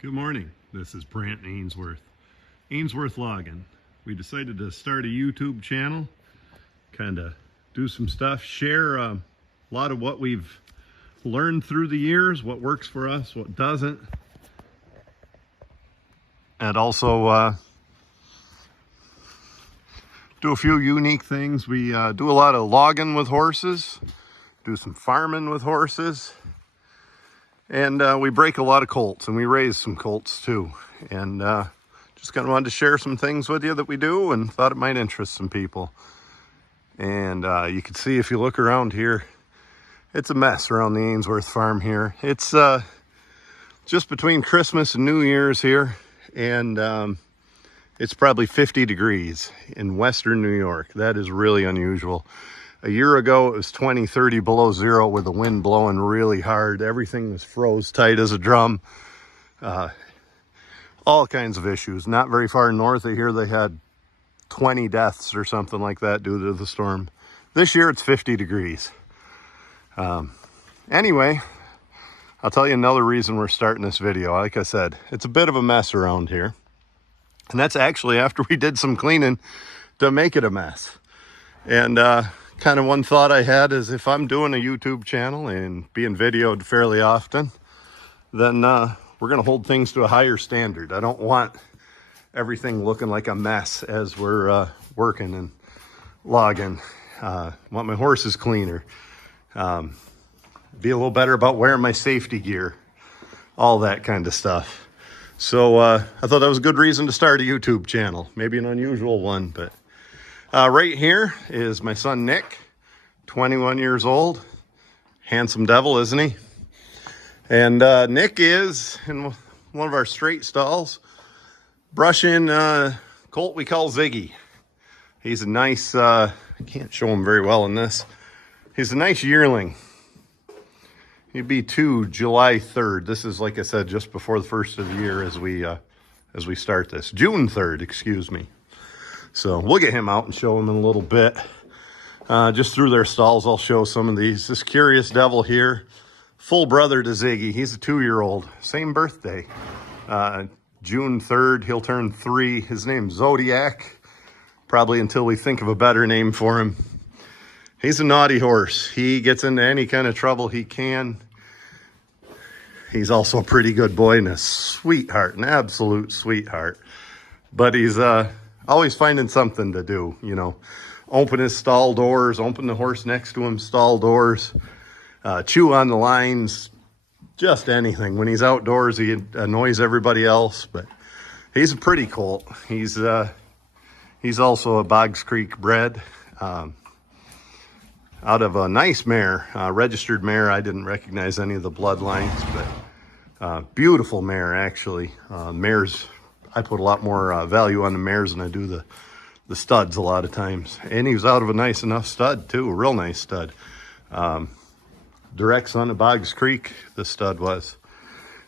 Good morning. This is Brandt and Ainsworth. Ainsworth Logging. We decided to start a YouTube channel, kind of do some stuff, share a lot of what we've learned through the years, what works for us, what doesn't. And also do a few unique things. We do a lot of logging with horses, do some farming with horses. And we break a lot of colts, and we raise some colts too. And just kind of wanted to share some things with you that we do and thought it might interest some people. And you can see if you look around here, it's a mess around the Ainsworth farm here. It's just between Christmas and New Year's here, and it's probably 50 degrees in Western New York. That is really unusual. A year ago, it was 20, 30 below zero with the wind blowing really hard. Everything was froze tight as a drum. All kinds of issues. Not very far north of here, they had 20 deaths or something like that due to the storm. This year, it's 50 degrees. Anyway, I'll tell you another reason we're starting this video. Like I said, it's a bit of a mess around here. And that's actually after we did some cleaning to make it a mess. And kind of one thought I had is if I'm doing a YouTube channel and being videoed fairly often, then we're going to hold things to a higher standard. I don't want everything looking like a mess as we're working and logging. Want my horses cleaner. Be a little better about wearing my safety gear. All that kind of stuff. So I thought that was a good reason to start a YouTube channel. Maybe an unusual one, but right here is my son, Nick, 21 years old. Handsome devil, isn't he? And Nick is in one of our straight stalls, brushing a colt we call Ziggy. He's a nice, I can't show him very well in this. He's a nice yearling. He'd be 2 July 3rd. This is, like I said, just before the first of the year as we start this. June 3rd, excuse me. So we'll get him out and show him in a little bit. Just through their stalls, I'll show some of these. This curious devil here, full brother to Ziggy. He's a 2-year-old, same birthday. June 3rd, he'll turn 3. His name's Zodiac, probably until we think of a better name for him. He's a naughty horse. He gets into any kind of trouble he can. He's also a pretty good boy and a sweetheart, an absolute sweetheart. But he's always finding something to do, you know. Open his stall doors, open the horse next to him stall doors, chew on the lines, just anything. When he's outdoors, he annoys everybody else, but he's a pretty colt. He's also a Boggs Creek bred, out of a nice mare, registered mare. I didn't recognize any of the bloodlines, but beautiful mare, actually. Mares, I put a lot more value on the mares than I do the studs a lot of times. And he was out of a nice enough stud too, a real nice stud. Direct son of Boggs Creek, the stud was.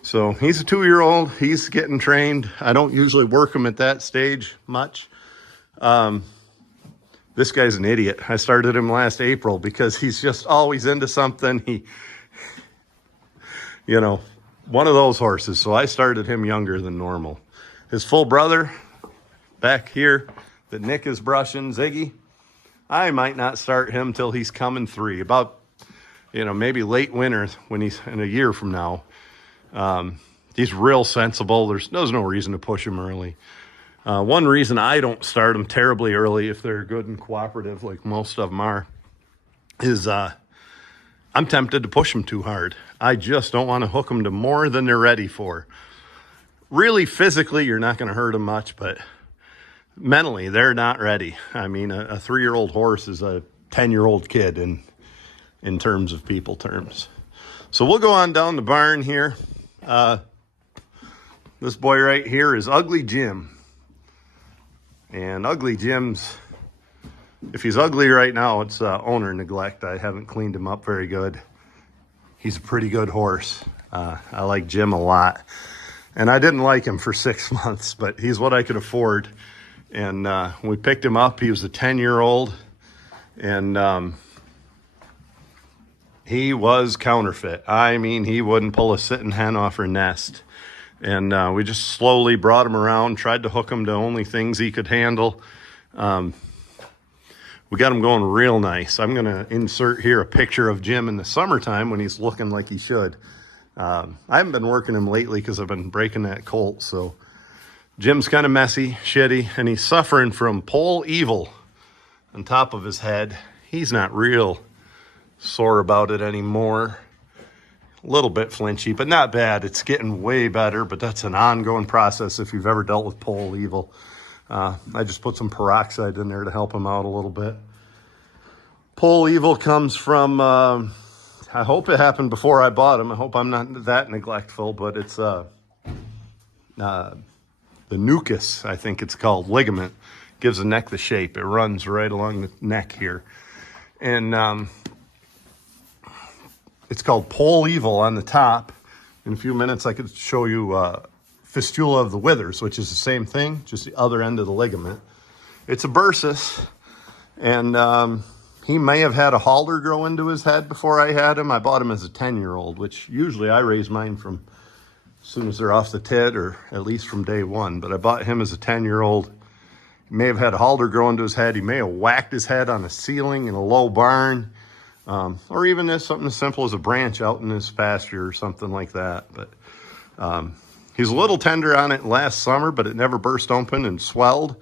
So he's a 2-year-old, he's getting trained. I don't usually work him at that stage much. This guy's an idiot. I started him last April because he's just always into something. He, you know, one of those horses. So I started him younger than normal. His full brother back here that Nick is brushing, Ziggy, I might not start him till he's coming 3, about, you know, maybe late winter when he's in a year from now. He's real sensible. There's no reason to push him early. One reason I don't start them terribly early, if they're good and cooperative like most of them are, is I'm tempted to push them too hard. I just don't want to hook them to more than they're ready for. Really, physically, you're not going to hurt them much, but mentally, they're not ready. I mean, a 3-year-old horse is a 10-year-old kid in terms of people terms. So we'll go on down the barn here. This boy right here is Ugly Jim. And Ugly Jim's, if he's ugly right now, it's owner neglect. I haven't cleaned him up very good. He's a pretty good horse. I like Jim a lot. And I didn't like him for 6 months, but he's what I could afford. And we picked him up. He was a 10-year-old. And he was counterfeit. I mean, he wouldn't pull a sitting hen off her nest. And we just slowly brought him around, tried to hook him to only things he could handle. We got him going real nice. I'm going to insert here a picture of Jim in the summertime when he's looking like he should. I haven't been working him lately because I've been breaking that colt. So Jim's kind of messy, shitty, and he's suffering from pole evil on top of his head. He's not real sore about it anymore. A little bit flinchy, but not bad. It's getting way better, but that's an ongoing process if you've ever dealt with pole evil. I just put some peroxide in there to help him out a little bit. Pole evil comes from, I hope it happened before I bought him. I hope I'm not that neglectful, but it's the nucus, I think it's called, ligament. Gives the neck the shape. It runs right along the neck here. And it's called pole evil on the top. In a few minutes, I could show you fistula of the withers, which is the same thing, just the other end of the ligament. It's a bursis, and he may have had a halter grow into his head before I had him. I bought him as a 10-year-old, which usually I raise mine from as soon as they're off the tit, or at least from day one. But I bought him as a 10-year-old. He may have had a halter grow into his head. He may have whacked his head on a ceiling in a low barn, or even something as simple as a branch out in his pasture or something like that. But he's a little tender on it last summer, but it never burst open and swelled.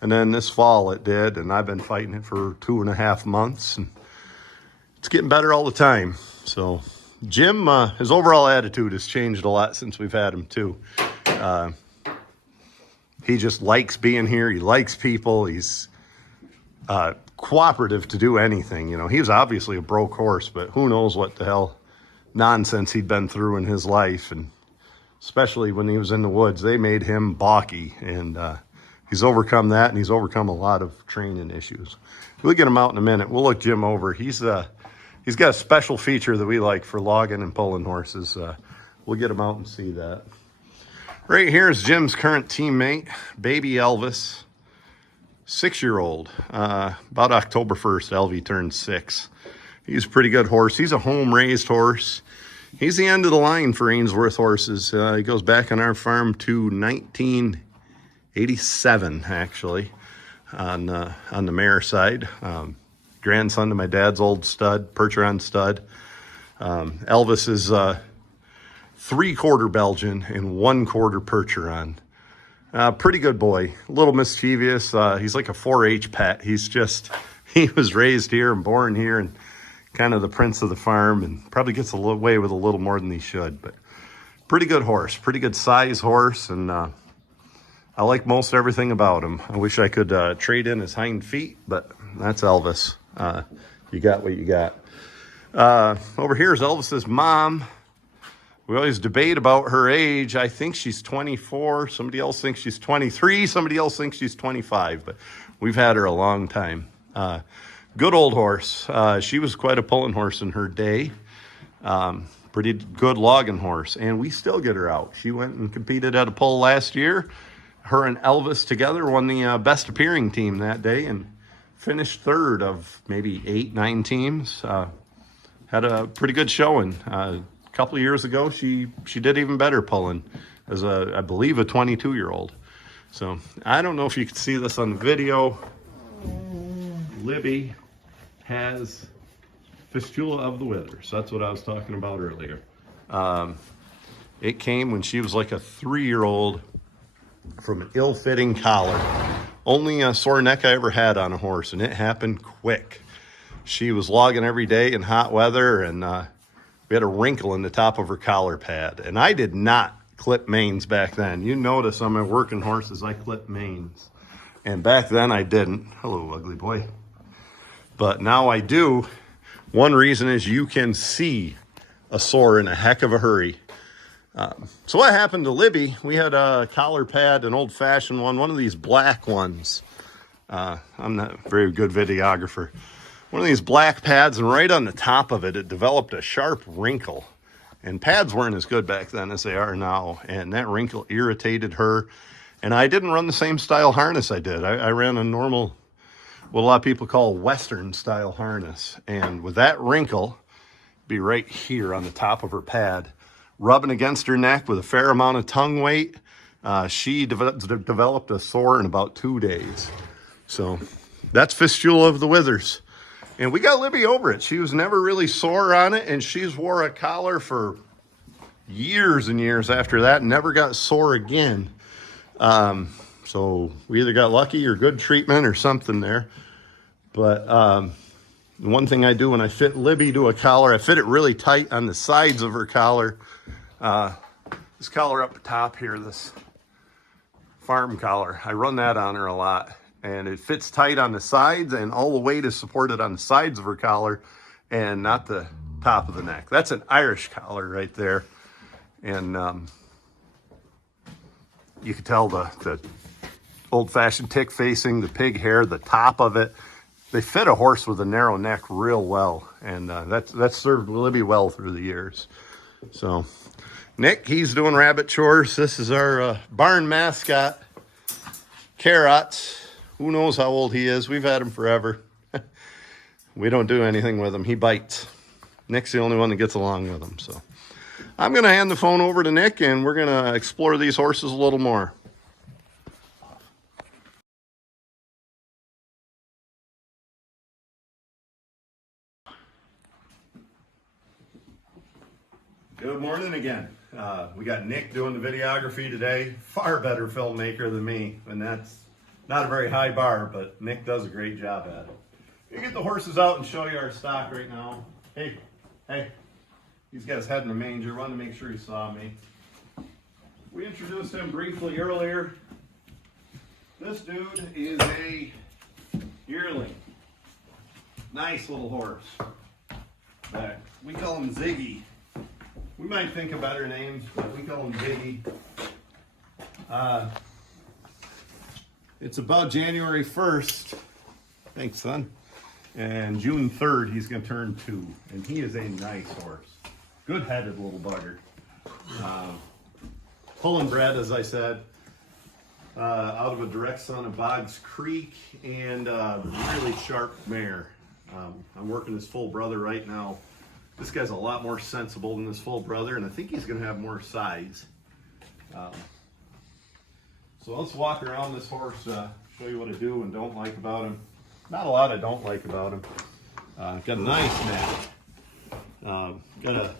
And then this fall it did, and I've been fighting it for 2.5 months, and it's getting better all the time. So Jim, his overall attitude has changed a lot since we've had him too. He just likes being here. He likes people. He's cooperative to do anything. You know, he was obviously a broke horse, but who knows what the hell nonsense he'd been through in his life. And especially when he was in the woods, they made him balky. And he's overcome that, and he's overcome a lot of training issues. We'll get him out in a minute. We'll look Jim over. He's got a special feature that we like for logging and pulling horses. We'll get him out and see that. Right here is Jim's current teammate, baby Elvis, 6-year-old. About October 1st, Elvie turned 6. He's a pretty good horse. He's a home-raised horse. He's the end of the line for Ainsworth horses. He goes back on our farm to 1987, actually, on the mare side. Grandson to my dad's old stud, Percheron stud. Elvis is 3/4 Belgian and 1/4 Percheron. Pretty good boy, a little mischievous. He's like a 4-H pet. He was raised here and born here and kind of the prince of the farm, and probably gets away with a little more than he should, but pretty good horse, pretty good size horse. And I like most everything about him. I wish I could trade in his hind feet, but that's Elvis. You got what you got. Over here is Elvis's mom. We always debate about her age. I think she's 24. Somebody else thinks she's 23. Somebody else thinks she's 25, but we've had her a long time. Good old horse. She was quite a pulling horse in her day. Pretty good logging horse, and we still get her out. She went and competed at a pull last year. Her and Elvis together won the best appearing team that day and finished third of maybe 8-9 teams. Had a pretty good showing. A couple of years ago, she did even better pulling as I believe a 22-year-old. So I don't know if you can see this on the video. Libby has fistula of the withers. That's what I was talking about earlier. It came when she was like a 3-year-old from an ill-fitting collar. Only a sore neck I ever had on a horse, and it happened quick. She was logging every day in hot weather, and we had a wrinkle in the top of her collar pad. And I did not clip manes back then. You notice on my working horses, I clip manes. And back then I didn't. Hello, ugly boy. But now I do. One reason is you can see a sore in a heck of a hurry. So what happened to Libby? We had a collar pad, an old-fashioned one of these black ones. I'm not a very good videographer. One of these black pads, and right on the top of it, it developed a sharp wrinkle. And pads weren't as good back then as they are now, and that wrinkle irritated her. And I didn't run the same style harness I did. I ran a normal, what a lot of people call Western style harness. And with that wrinkle, be right here on the top of her pad, rubbing against her neck with a fair amount of tongue weight. She developed a sore in about 2 days. So that's Fistula of the Withers. And we got Libby over it. She was never really sore on it, and she's wore a collar for years and years after that and never got sore again. So we either got lucky or good treatment or something there. But the one thing I do when I fit Libby to a collar, I fit it really tight on the sides of her collar. This collar up top here, this farm collar, I run that on her a lot. And it fits tight on the sides, and all the weight is supported on the sides of her collar and not the top of the neck. That's an Irish collar right there. And you can tell the old-fashioned tick facing, the pig hair, the top of it. They fit a horse with a narrow neck real well. And that's served Libby well through the years. So Nick, he's doing rabbit chores. This is our barn mascot, Carrots. Who knows how old he is? We've had him forever. We don't do anything with him. He bites. Nick's the only one that gets along with him. So I'm going to hand the phone over to Nick, and we're going to explore these horses a little more. Good morning again. We got Nick doing the videography today. Far better filmmaker than me, and that's not a very high bar, but Nick does a great job at it. You get the horses out and show you our stock right now. Hey, he's got his head in the manger. Wanted to make sure he saw me. We introduced him briefly earlier. This dude is a yearling. Nice little horse. We call him Ziggy. We might think of better names, but we call him Ziggy. It's about January 1st, thanks son, and June 3rd he's going to turn 2, and he is a nice horse. Good-headed little bugger. Pulling bred, as I said, out of a direct son of Boggs Creek, and really sharp mare. I'm working his full brother right now. This guy's a lot more sensible than his full brother, and I think he's going to have more size. So let's walk around this horse, show you what I do and don't like about him. Not a lot I don't like about him. Got a nice neck. Got a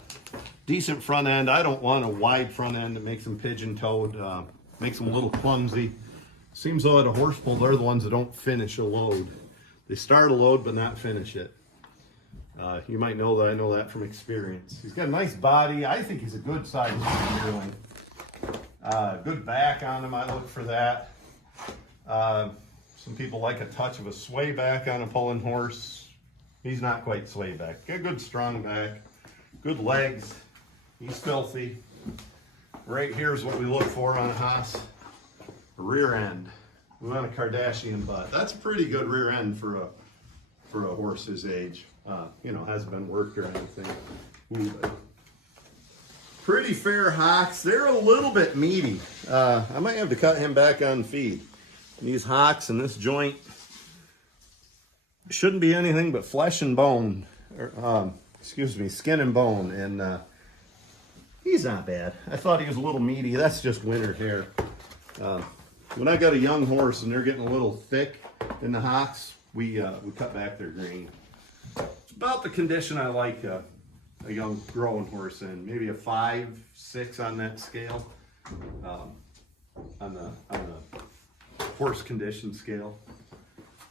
decent front end. I don't want a wide front end that makes him pigeon-toed, makes him a little clumsy. Seems though at a horse pull, they're the ones that don't finish a load. They start a load but not finish it. You might know that I know that from experience. He's got a nice body. I think he's a good size yearling. Good back on him, I look for that. Some people like a touch of a sway back on a pulling horse. He's not quite sway back. Got a good strong back, good legs. He's filthy. Right here is what we look for on a hoss. Rear end. We want a Kardashian butt. That's a pretty good rear end for a horse his age. Hasn't been worked or anything. Pretty fair hocks. They're a little bit meaty. I might have to cut him back on feed. These hocks and this joint shouldn't be anything but flesh and bone. Skin and bone. And he's not bad. I thought he was a little meaty. That's just winter hair. When I got a young horse and they're getting a little thick in the hocks, we cut back their grain. It's about the condition I like a young growing horse in, maybe a 5, 6 on that scale, on the horse condition scale.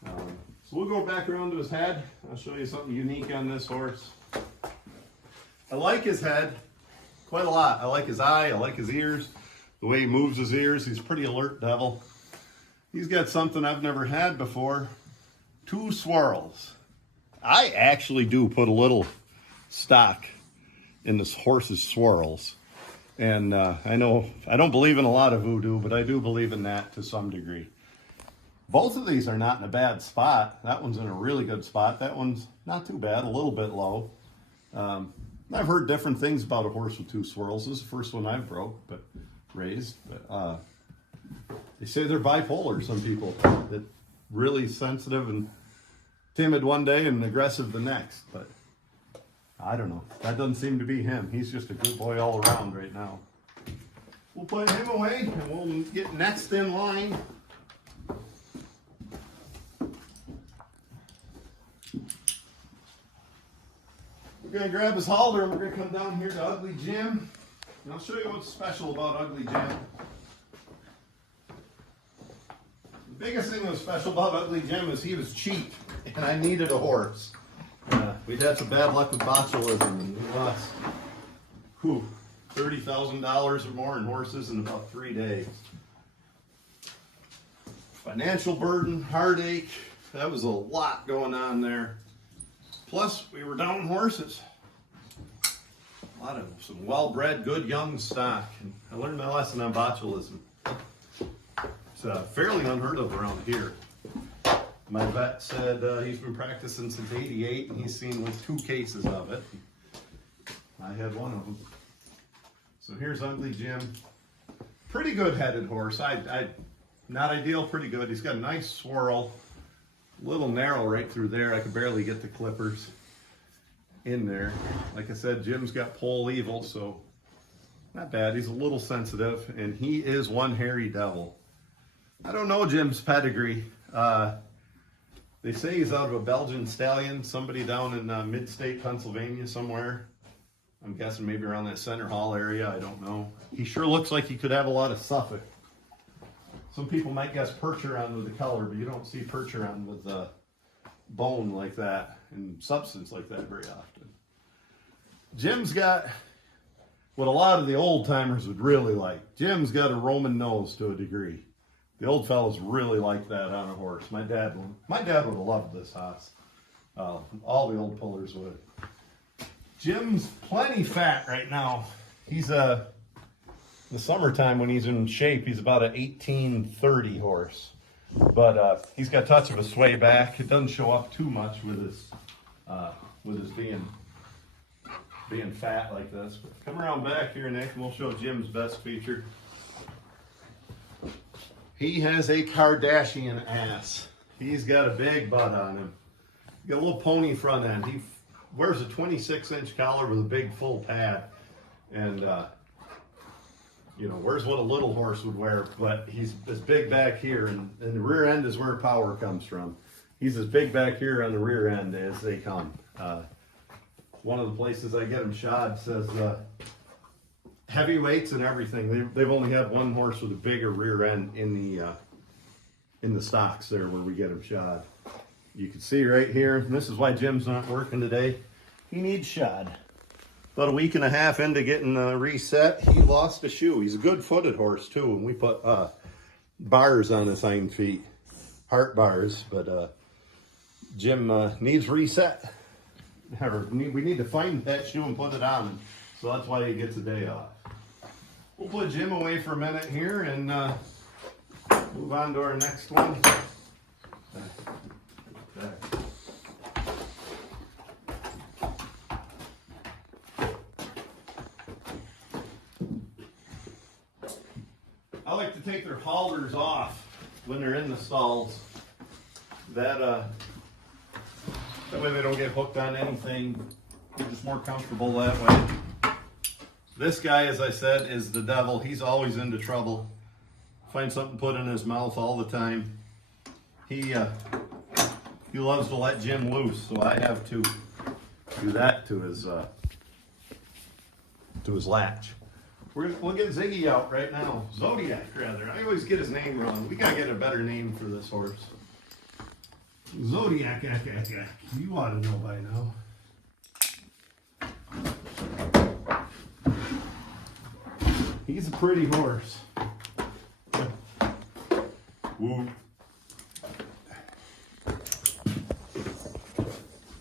So we'll go back around to his head. I'll show you something unique on this horse. I like his head quite a lot. I like his eye, I like his ears, the way he moves his ears. He's a pretty alert devil. He's got something I've never had before, 2 swirls. I actually do put a little stock in this horse's swirls. And I know I don't believe in a lot of voodoo, but I do believe in that to some degree. Both of these are not in a bad spot. That one's in a really good spot. That one's not too bad, a little bit low. I've heard different things about a horse with 2 swirls. This is the first one I've raised. But they say they're bipolar, some people. That really sensitive and timid one day and aggressive the next. But I don't know. That doesn't seem to be him. He's just a good boy all around right now. We'll put him away and we'll get next in line. We're going to grab his halter and we're going to come down here to Ugly Jim. And I'll show you what's special about Ugly Jim. The biggest thing that was special about Ugly Jim is he was cheap and I needed a horse. We'd had some bad luck with botulism and we lost $30,000 or more in horses in about 3 days. Financial burden, heartache, that was a lot going on there. Plus, we were down horses. A lot of some well-bred, good young stock. And I learned my lesson on botulism. It's fairly unheard of around here. My vet said he's been practicing since '88 and he's seen like 2 cases of it. I had one of them. So here's Ugly Jim. Pretty good headed horse. Not ideal, pretty good. He's got a nice swirl. A little narrow right through there. I could barely get the clippers in there. Like I said, Jim's got pole evil, so not bad. He's a little sensitive and he is one hairy devil. I don't know Jim's pedigree. They say he's out of a Belgian stallion, somebody down in mid-state Pennsylvania somewhere. I'm guessing maybe around that Center Hall area, I don't know. He sure looks like he could have a lot of Suffolk. Some people might guess Percheron with the color, but you don't see Percheron with bone like that and substance like that very often. Jim's got what a lot of the old timers would really like. Jim's got a Roman nose to a degree. The old fellas really like that on a horse. My dad would have loved this hoss. All the old pullers would. Jim's plenty fat right now. He's the summertime when he's in shape, he's about an 1830 horse. But he's got a touch of a sway back. It doesn't show up too much with his being fat like this. But come around back here, Nick, and we'll show Jim's best feature. He has a Kardashian ass. He's got a big butt on him. He's got a little pony front end. He wears a 26-inch collar with a big full pad. And, wears what a little horse would wear, but he's as big back here, and the rear end is where power comes from. He's as big back here on the rear end as they come. One of the places I get him shod says heavyweights and everything. They've only had one horse with a bigger rear end in the stocks there where we get him shod. You can see right here, and this is why Jim's not working today. He needs shod. About a week and a half into getting reset, he lost a shoe. He's a good-footed horse too, and we put bars on his hind feet, heart bars. But Jim needs reset. We need to find that shoe and put it on him. So that's why he gets a day off. We'll put Jim away for a minute here and move on to our next one. I like to take their halters off when they're in the stalls. That way they don't get hooked on anything. They're just more comfortable that way. This guy, as I said, is the devil. He's always into trouble. Find something put in his mouth all the time. He loves to let Jim loose, so I have to do that to his latch. We'll get Ziggy out right now. Zodiac, rather. I always get his name wrong. We gotta get a better name for this horse. Zodiac, you ought to know by now. He's a pretty horse. Woo. I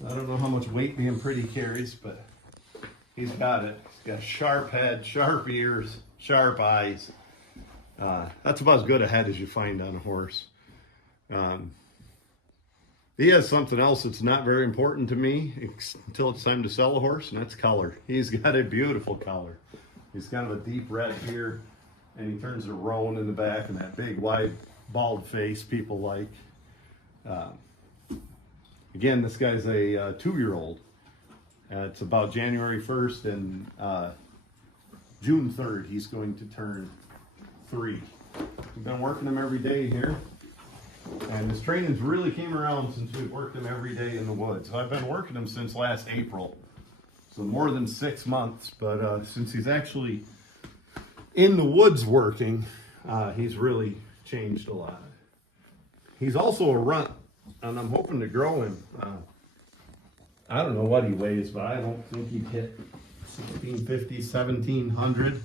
don't know how much weight being pretty carries, but he's got it. He's got a sharp head, sharp ears, sharp eyes. That's about as good a head as you find on a horse. He has something else that's not very important to me until it's time to sell a horse, and that's color. He's got a beautiful color. He's kind of a deep red here, and he turns a roan in the back and that big, wide, bald face people like. Again, this guy's a 2-year-old, It's about January 1st, and June 3rd he's going to turn 3. We've been working him every day here, and his training's really came around since we've worked him every day in the woods. I've been working him since last April, so more than 6 months, but since he's actually in the woods working, he's really changed a lot. He's also a runt, and I'm hoping to grow him. I don't know what he weighs, but I don't think he'd hit 1650, 1700.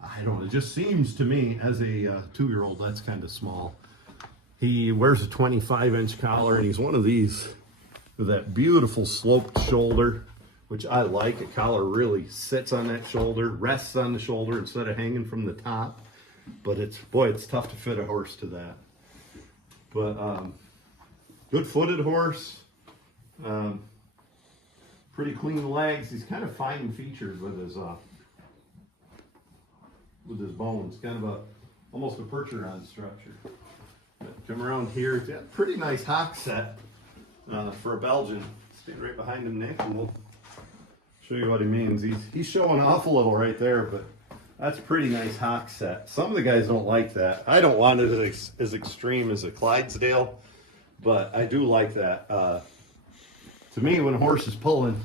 I don't know, it just seems to me as a 2-year-old that's kind of small. He wears a 25-inch collar, and he's one of these with that beautiful sloped shoulder, which I like. A collar really sits on that shoulder, rests on the shoulder instead of hanging from the top. But it's tough to fit a horse to that. But good-footed horse, pretty clean legs. He's kind of fine featured with his bones, kind of almost a Percheron structure. Come around here, it's got a pretty nice hock set for a Belgian. Stay right behind him, Nick, and we'll show you what he means. He's showing off a little right there, but that's a pretty nice hock set. Some of the guys don't like that. I don't want it as extreme as a Clydesdale, but I do like that. To me, when a horse is pulling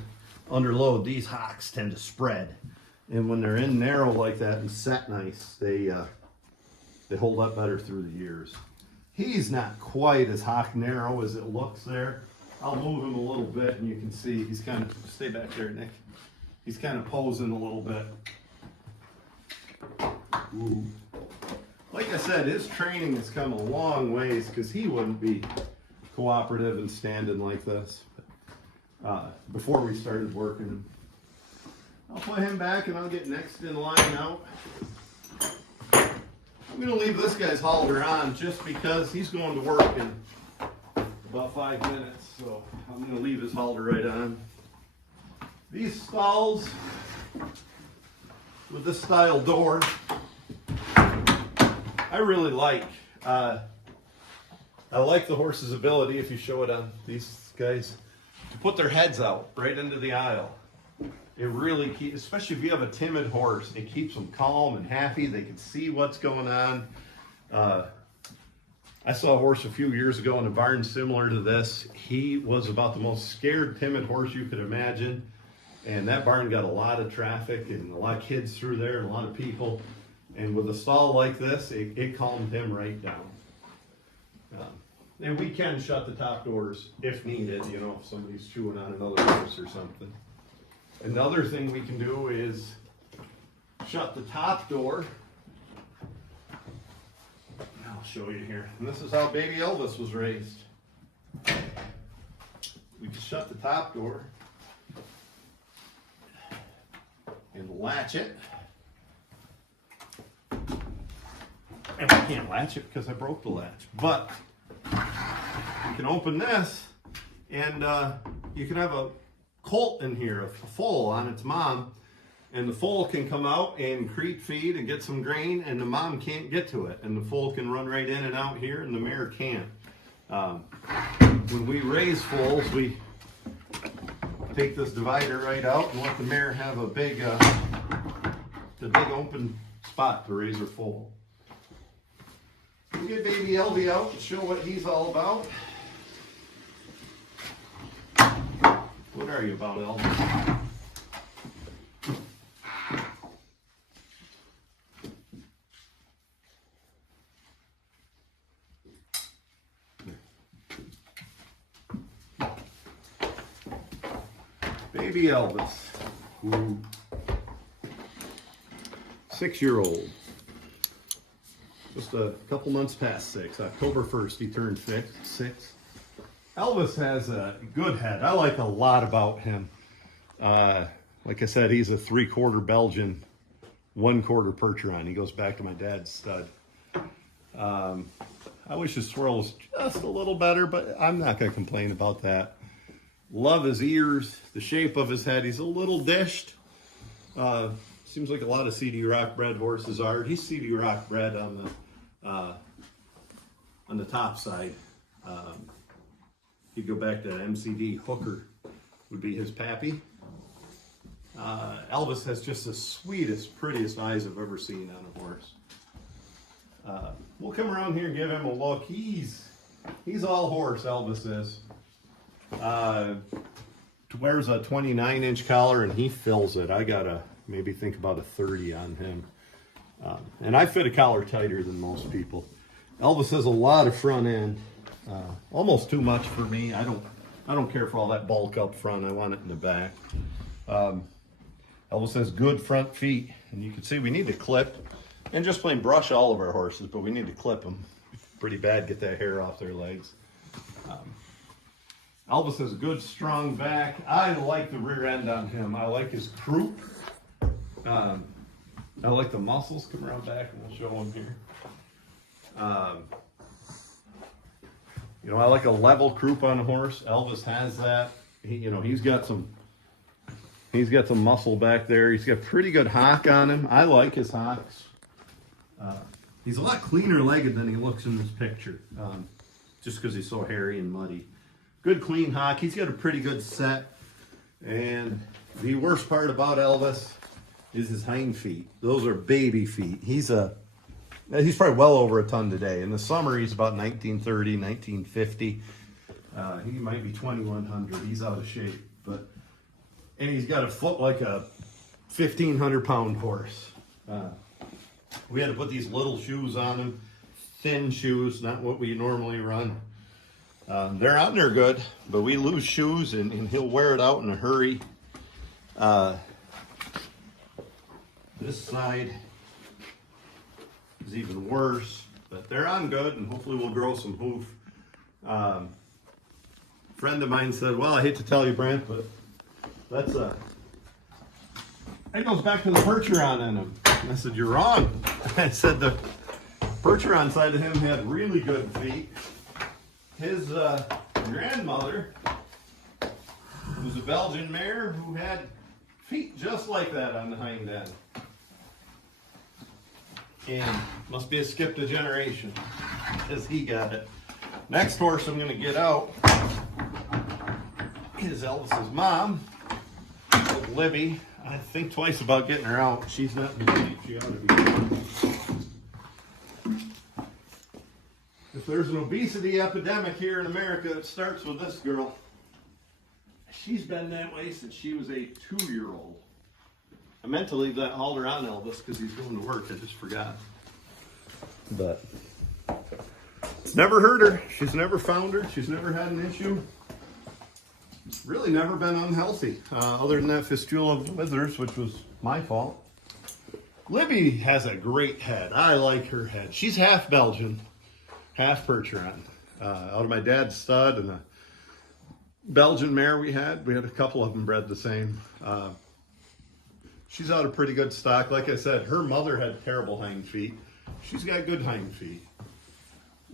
under load, these hocks tend to spread. And when they're in narrow like that and set nice, they hold up better through the years. He's not quite as hock narrow as it looks there. I'll move him a little bit and you can see he's kind of, stay back there, Nick. He's kind of posing a little bit. Ooh. Like I said, his training has come a long ways because he wouldn't be cooperative and standing like this before we started working him. I'll put him back and I'll get next in line out. I'm going to leave this guy's halter on just because he's going to work in about 5 minutes, so I'm going to leave his halter right on. These stalls with this style door, I really like. I like the horse's ability, if you show it on these guys, to put their heads out right into the aisle. It really keeps, especially if you have a timid horse, it keeps them calm and happy. They can see what's going on. I saw a horse a few years ago in a barn similar to this. He was about the most scared, timid horse you could imagine. And that barn got a lot of traffic and a lot of kids through there and a lot of people. And with a stall like this, it calmed him right down. And we can shut the top doors if needed, you know, if somebody's chewing on another horse or something. Another thing we can do is shut the top door. I'll show you here. And this is how baby Elvis was raised. We can shut the top door and latch it. And I can't latch it because I broke the latch. But you can open this and you can have a colt in here, a foal on its mom, and the foal can come out and creep feed and get some grain, and the mom can't get to it, and the foal can run right in and out here, and the mare can't. When we raise foals, we take this divider right out and let the mare have a big open spot to raise her foal. We'll get baby Elvis out and show what he's all about. What are you about, Elvis? Baby Elvis. Ooh. 6-year-old. Just a couple months past 6. October 1st he turned 6. Elvis has a good head. I like a lot about him. Like I said, he's a 3/4 Belgian, 1/4 Percheron. He goes back to my dad's stud. I wish his swirl was just a little better, but I'm not going to complain about that. Love his ears, the shape of his head. He's a little dished. Seems like a lot of CD Rock bred horses are. He's CD Rock bred on the top side. He'd go back to MCD. Hooker would be his pappy. Elvis has just the sweetest, prettiest eyes I've ever seen on a horse. We'll come around here and give him a look. He's all horse, Elvis is. Wears a 29-inch collar and he fills it. I gotta maybe think about a 30 on him. And I fit a collar tighter than most people. Elvis has a lot of front end, almost too much for me. I don't care for all that bulk up front. I want it in the back. Elvis has good front feet, and you can see we need to clip and just plain brush all of our horses, but we need to clip them pretty bad, get that hair off their legs. Elvis has a good strong back. I like the rear end on him. I like his croup. I like the muscles. Come around back and we'll show them here. You know, I like a level croup on a horse. Elvis has that. He's got some muscle back there. He's got pretty good hock on him. I like his hocks. He's a lot cleaner legged than he looks in this picture, just because he's so hairy and muddy. Good clean hock. He's got a pretty good set. And the worst part about Elvis is his hind feet. Those are baby feet. He's probably well over a ton today. In the summer, he's about 1930, 1950. He might be 2100. He's out of shape, and he's got a foot like a 1,500-pound horse. We had to put these little shoes on him, thin shoes, not what we normally run. They're on there good, but we lose shoes and he'll wear it out in a hurry. This side is even worse, but they're on good and hopefully we'll grow some hoof. A friend of mine said, well, I hate to tell you, Brandt, but that goes back to the Percheron in him. And I said, you're wrong. I said the Percheron side of him had really good feet. His grandmother was a Belgian mare who had feet just like that on the hind end. And must be a skipped a generation because he got it. Next horse I'm going to get out is Elvis's mom, Libby. I think twice about getting her out. She's not in shape. She ought to be. If there's an obesity epidemic here in America, it starts with this girl. She's been that way since she was a 2-year-old. I meant to leave that halter on Elvis because he's going to work. I just forgot. But it's never hurt her. She's never found her. She's never had an issue. Really never been unhealthy, other than that fistula of the withers, which was my fault. Libby has a great head. I like her head. She's half Belgian, half Percheron. Out of my dad's stud and a Belgian mare we had a couple of them bred the same. She's out of pretty good stock. Like I said, her mother had terrible hind feet. She's got good hind feet.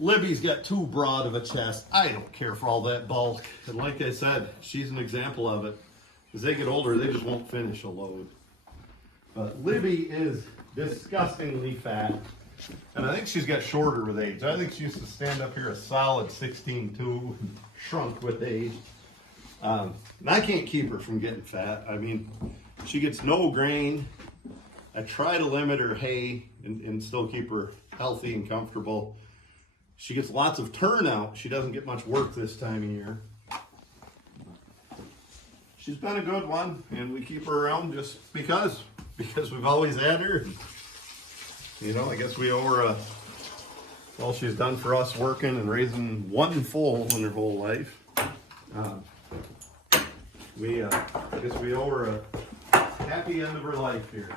Libby's got too broad of a chest. I don't care for all that bulk. And like I said, she's an example of it. As they get older, they just won't finish a load. But Libby is disgustingly fat. And I think she's got shorter with age. I think she used to stand up here a solid 16.2 and shrunk with age. And I can't keep her from getting fat. I mean, she gets no grain. I try to limit her hay and still keep her healthy and comfortable. She gets lots of turnout. She doesn't get much work this time of year. She's been a good one, and we keep her around just because we've always had her. You know, I guess we owe her all she's done for us working and raising one foal in her whole life. I guess we owe her a happy end of her life here.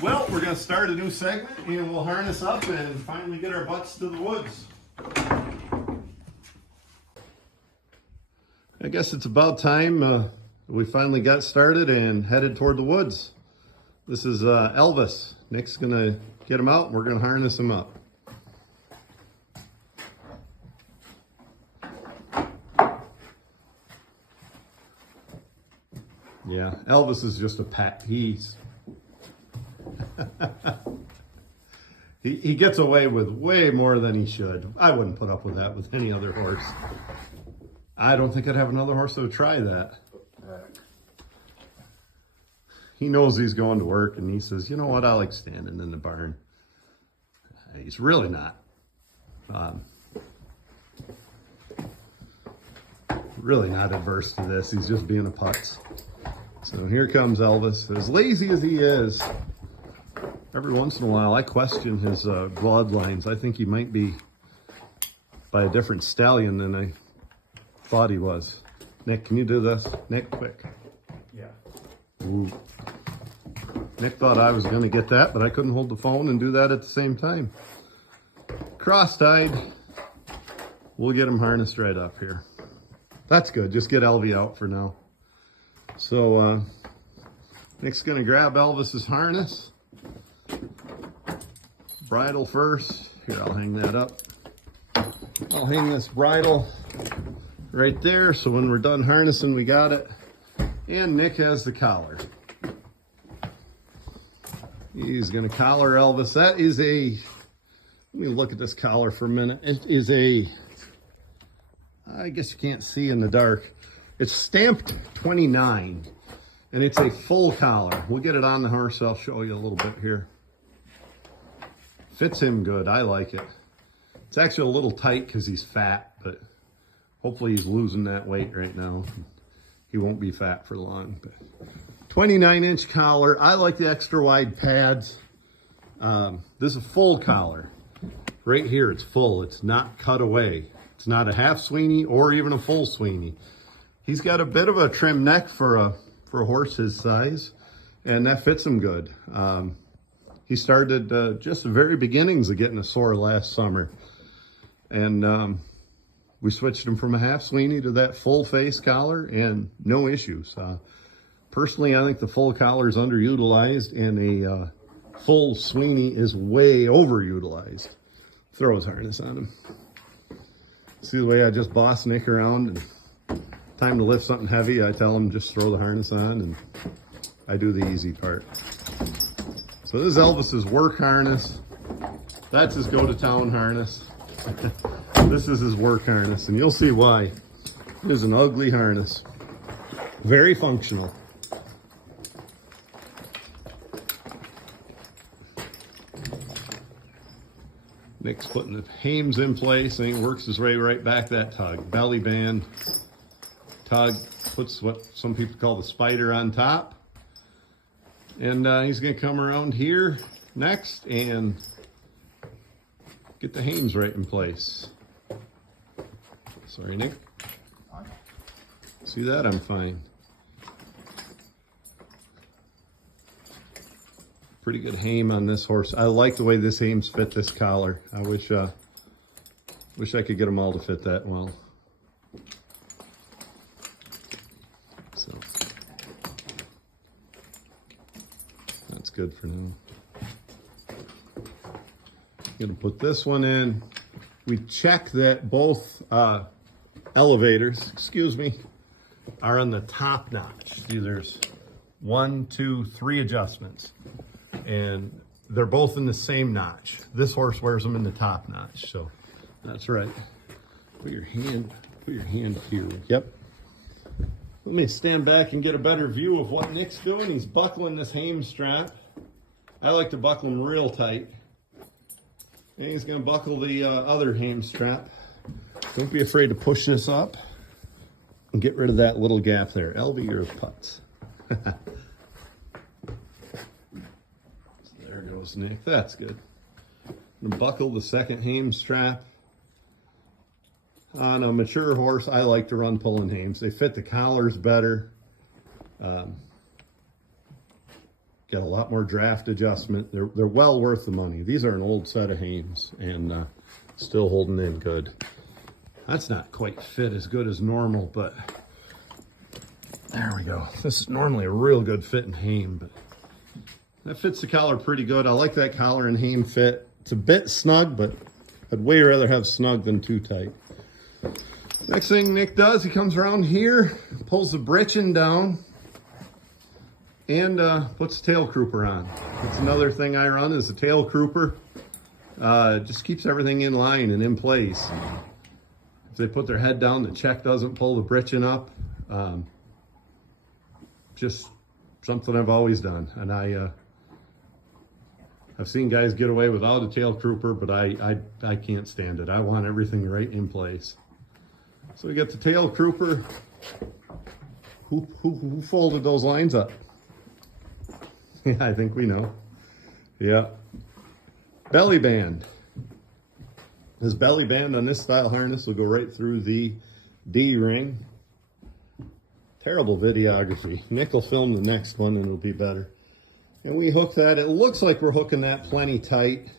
Well, we're going to start a new segment and we'll harness up and finally get our butts to the woods. I guess it's about time we finally got started and headed toward the woods. This is Elvis. Nick's going to get him out and we're going to harness him up. Yeah, Elvis is just a pack. He gets away with way more than he should. I wouldn't put up with that with any other horse. I don't think I'd have another horse that would try that. He knows he's going to work, and he says, you know what, I like standing in the barn. He's really not. Really not adverse to this. He's just being a putz. So here comes Elvis. As lazy as he is, every once in a while I question his bloodlines. I think he might be by a different stallion than I thought he was. Nick, can you do this? Nick, quick. Yeah. Ooh. Nick thought I was going to get that, but I couldn't hold the phone and do that at the same time. Cross-tied. We'll get him harnessed right up here. That's good. Just get Elvie out for now. So Nick's going to grab Elvis's harness. Bridle first. Here, I'll hang that up. I'll hang this bridle right there, so when we're done harnessing, we got it. And Nick has the collar. He's going to collar Elvis. That is a, let me look at this collar for a minute. It is a, I guess you can't see in the dark. It's stamped 29, and it's a full collar. We'll get it on the horse. I'll show you a little bit here. Fits him good. I like it. It's actually a little tight because he's fat, but hopefully he's losing that weight right now. He won't be fat for long. But 29-inch collar. I like the extra wide pads. This is a full collar. Right here, it's full. It's not cut away. It's not a half Sweeney or even a full Sweeney. He's got a bit of a trim neck for a horse his size, and that fits him good. He started just the very beginnings of getting a sore last summer, and we switched him from a half Sweeney to that full face collar, and no issues. Personally, I think the full collar is underutilized, and a full Sweeney is way overutilized. Throw his harness on him. See the way I just boss Nick around, and time to lift something heavy, I tell him just throw the harness on, and I do the easy part. So this is Elvis's work harness. That's his go-to-town harness. This is his work harness, and you'll see why. It is an ugly harness. Very functional. Nick's putting the hames in place, and he works his way right back that tug. Belly band, tug, puts what some people call the spider on top. And he's going to come around here next and get the hames right in place. Sorry, Nick. See that? I'm fine. Pretty good hame on this horse. I like the way this hames fit this collar. I wish I could get them all to fit that well. So that's good for now. I'm gonna put this one in. We check that both elevators, excuse me, are on the top notch. See, there's 1, 2, 3 adjustments, and they're both in the same notch. This horse wears them in the top notch, so that's right. Put your hand here. Yep. Let me stand back and get a better view of what Nick's doing. He's buckling this hame strap. I like to buckle them real tight. And he's going to buckle the other hame strap. Don't be afraid to push this up and get rid of that little gap there. Elvie, you're a putz. There goes Nick. That's good. I'm going to buckle the second hame strap. On a mature horse, I like to run pulling hames. They fit the collars better. Got a lot more draft adjustment. They're well worth the money. These are an old set of hames, and still holding in good. That's not quite fit as good as normal, but there we go. This is normally a real good fit in hame, but that fits the collar pretty good. I like that collar and hame fit. It's a bit snug, but I'd way rather have snug than too tight. Next thing Nick does, he comes around here, pulls the britchin down, and puts the tail crooper on. That's another thing I run is the tail crooper. Just keeps everything in line and in place. If they put their head down, the check doesn't pull the britchin up. Just something I've always done. And I've seen guys get away without a tail crooper, but I can't stand it. I want everything right in place. So we got the tail crooper. Who folded those lines up? Yeah, I think we know. Yeah. Belly band. This belly band on this style harness will go right through the D-ring. Terrible videography. Nick will film the next one and it'll be better. And we hook that. It looks like we're hooking that plenty tight,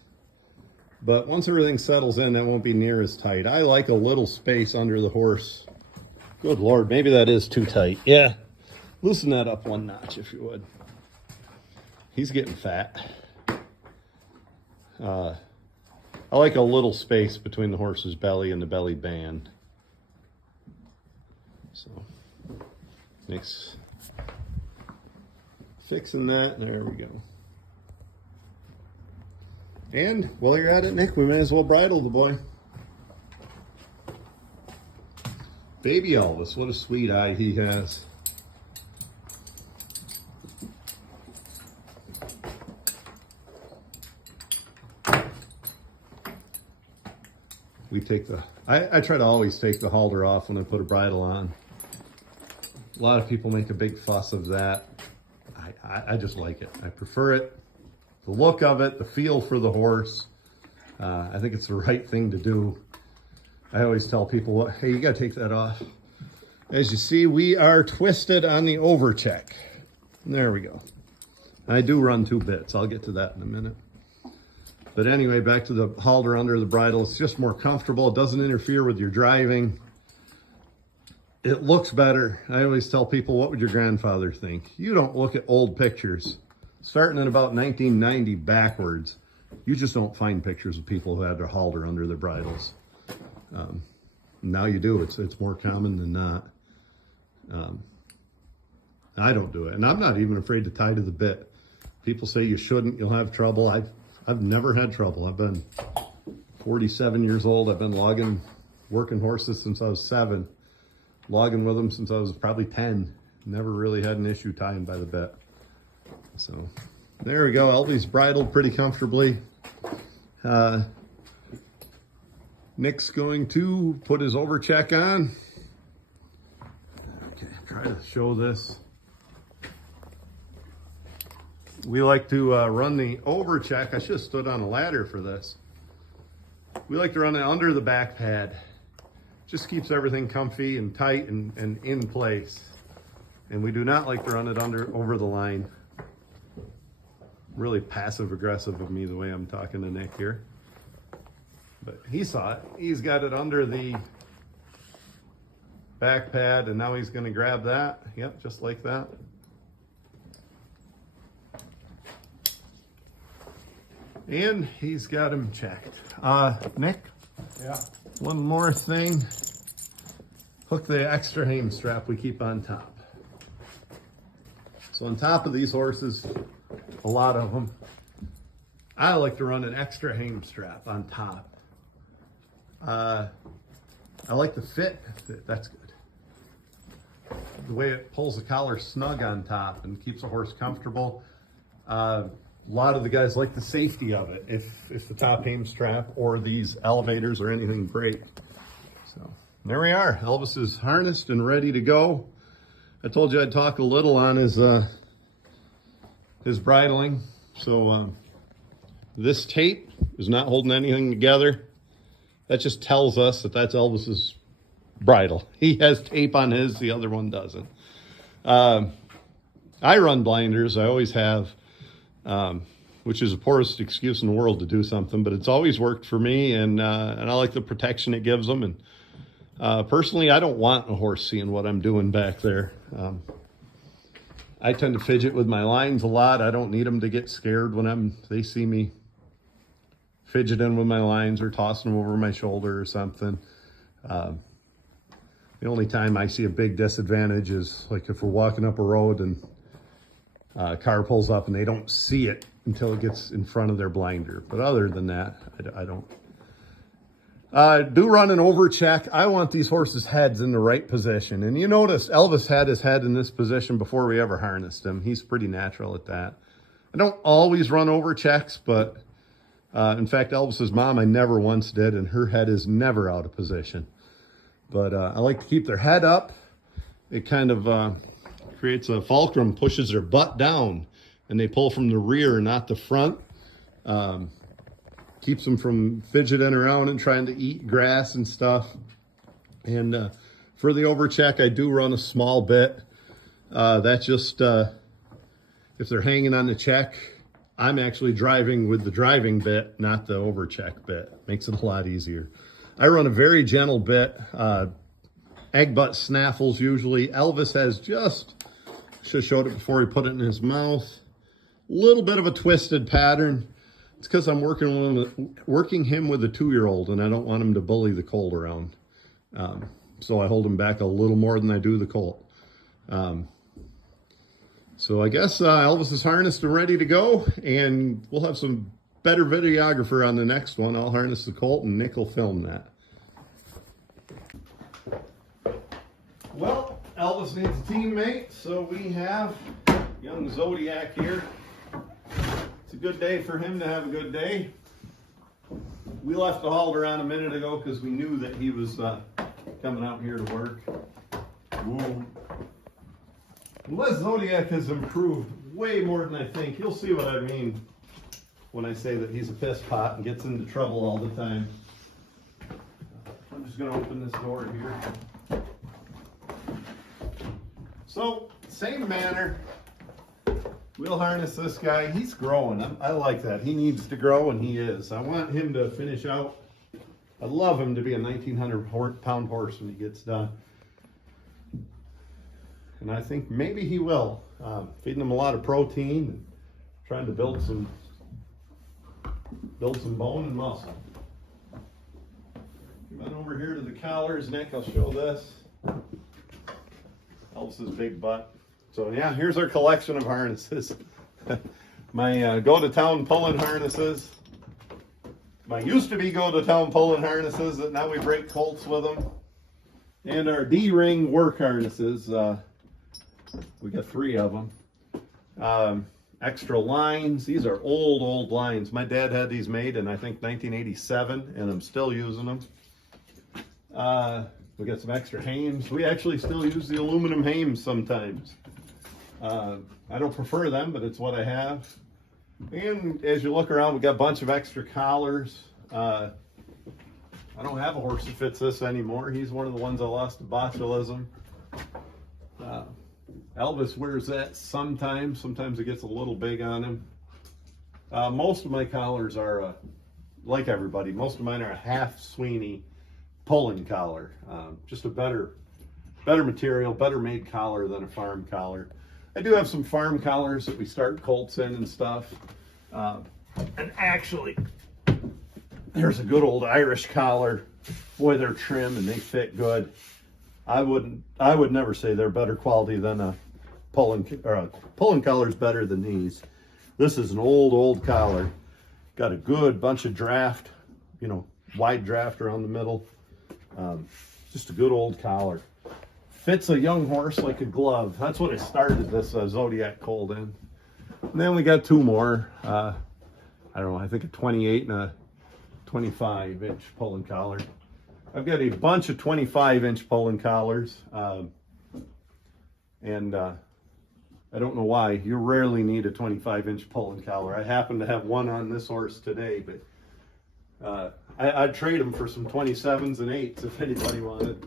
but once everything settles in, that won't be near as tight. I like a little space under the horse. Good Lord, maybe that is too tight. Yeah, loosen that up one notch if you would. He's getting fat. I like a little space between the horse's belly and the belly band. So, Nick's fixing that. There we go. And while you're at it, Nick, we may as well bridle the boy. Baby Elvis, what a sweet eye he has. We take the, I try to always take the halter off when I put a bridle on. A lot of people make a big fuss of that. I just like it. I prefer it. The look of it, the feel for the horse. I think it's the right thing to do. I always tell people, hey, you gotta take that off. As you see, we are twisted on the overcheck. There we go. I do run 2 bits. I'll get to that in a minute. But anyway, back to the halter under the bridle. It's just more comfortable. It doesn't interfere with your driving. It looks better. I always tell people, what would your grandfather think? You don't look at old pictures. Starting in about 1990 backwards, you just don't find pictures of people who had their halter under their bridles. Now you do. It's more common than not. I don't do it. And I'm not even afraid to tie to the bit. People say you shouldn't, you'll have trouble. I've never had trouble. I've been 47 years old. I've been working horses since I was 7. Logging with them since I was probably 10. Never really had an issue tying by the bit. So there we go. Elvis bridled pretty comfortably. Nick's going to put his overcheck on. Okay, try to show this. We like to run the overcheck. I should have stood on a ladder for this. We like to run it under the back pad. Just keeps everything comfy and tight and in place. And we do not like to run it over the line. Really passive aggressive of me the way I'm talking to Nick here. But he saw it. He's got it under the back pad and now he's gonna grab that. Yep, just like that. And he's got him checked. Nick? Yeah. One more thing. Hook the extra hame strap we keep on top. So on top of these horses, a lot of them, I like to run an extra hame strap on top. I like the fit. That's good. The way it pulls the collar snug on top and keeps the horse comfortable. A lot of the guys like the safety of it if the top hame strap or these elevators or anything break. So there we are. Elvis is harnessed and ready to go. I told you I'd talk a little on his bridling. So this tape is not holding anything together. That just tells us that that's Elvis's bridle. He has tape on his, the other one doesn't. I run blinders, I always have. Which is the poorest excuse in the world to do something, but it's always worked for me, and I like the protection it gives them. And personally, I don't want a horse seeing what I'm doing back there. I tend to fidget with my lines a lot. I don't need them to get scared when they see me fidgeting with my lines or tossing them over my shoulder or something. The only time I see a big disadvantage is like if we're walking up a road and a car pulls up and they don't see it until it gets in front of their blinder. But other than that, I don't. Do run an over check. I want these horses' heads in the right position. And you notice Elvis had his head in this position before we ever harnessed him. He's pretty natural at that. I don't always run over checks, but in fact, Elvis's mom, I never once did, and her head is never out of position. But I like to keep their head up. It kind of creates a fulcrum, pushes their butt down, and they pull from the rear, not the front. Keeps them from fidgeting around and trying to eat grass and stuff. And for the overcheck, I do run a small bit. That's just, if they're hanging on the check, I'm actually driving with the driving bit, not the overcheck bit. Makes it a lot easier. I run a very gentle bit, egg butt snaffles usually. Elvis has just, should have showed it before he put it in his mouth. A little bit of a twisted pattern. It's because I'm working him with a 2-year-old, and I don't want him to bully the colt around. So I hold him back a little more than I do the colt. So I guess Elvis is harnessed and ready to go, and we'll have some better videographer on the next one. I'll harness the colt, and Nick will film that. Well, Elvis needs a teammate, so we have young Zodiac here. It's a good day for him to have a good day. We left the halter on a minute ago because we knew that he was coming out here to work. Whoa. Unless Zodiac has improved way more than I think, you'll see what I mean when I say that he's a piss pot and gets into trouble all the time. I'm just going to open this door here. So, same manner. We'll harness this guy. He's growing. I like that. He needs to grow, and he is. I want him to finish out. I'd love him to be a 1,900-pound horse when he gets done. And I think maybe he will. Feeding him a lot of protein and trying to build some bone and muscle. Come on over here to the collars, Nick. I'll show this. Elvis's big butt. So yeah, here's our collection of harnesses. My go-to-town pulling harnesses. My used-to-be go-to-town pulling harnesses that now we break colts with them. And our D-ring work harnesses. We got 3 of them. Extra lines. These are old lines. My dad had these made in, I think, 1987, and I'm still using them. We got some extra hames. We actually still use the aluminum hames sometimes. I don't prefer them, but it's what I have. And as you look around, we got a bunch of extra collars. I don't have a horse that fits this anymore. He's one of the ones I lost to botulism. Elvis wears that sometimes. Sometimes it gets a little big on him. Most of my collars are, like everybody, most of mine are a half Sweeney pulling collar. Just a better material, better made collar than a farm collar. I do have some farm collars that we start colts in and stuff. And actually, there's a good old Irish collar. Boy, they're trim and they fit good. I would never say they're better quality than a pulling collar is better than these. This is an old collar. Got a good bunch of draft, wide draft around the middle. Just a good old collar. Fits a young horse like a glove. That's what I started this Zodiac colt in. And then we got 2 more. I don't know, I think a 28 and a 25-inch pulling collar. I've got a bunch of 25-inch pulling collars. And I don't know why. You rarely need a 25-inch pulling collar. I happen to have one on this horse today, but I'd trade them for some 27s and 8s if anybody wanted.